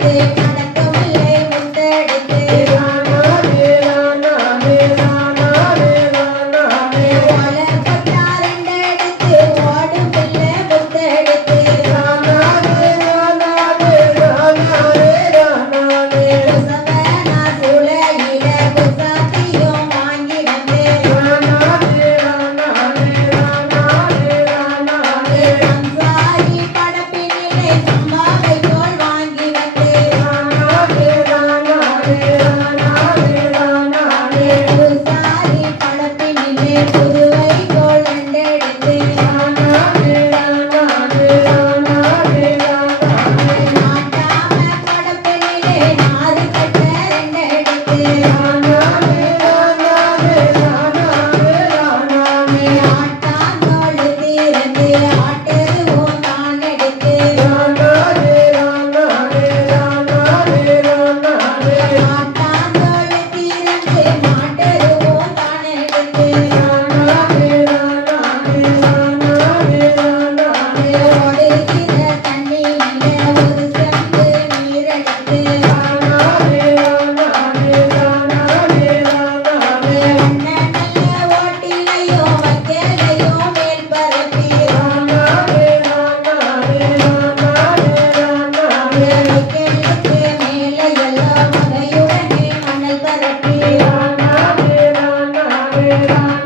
Thank you. Bye.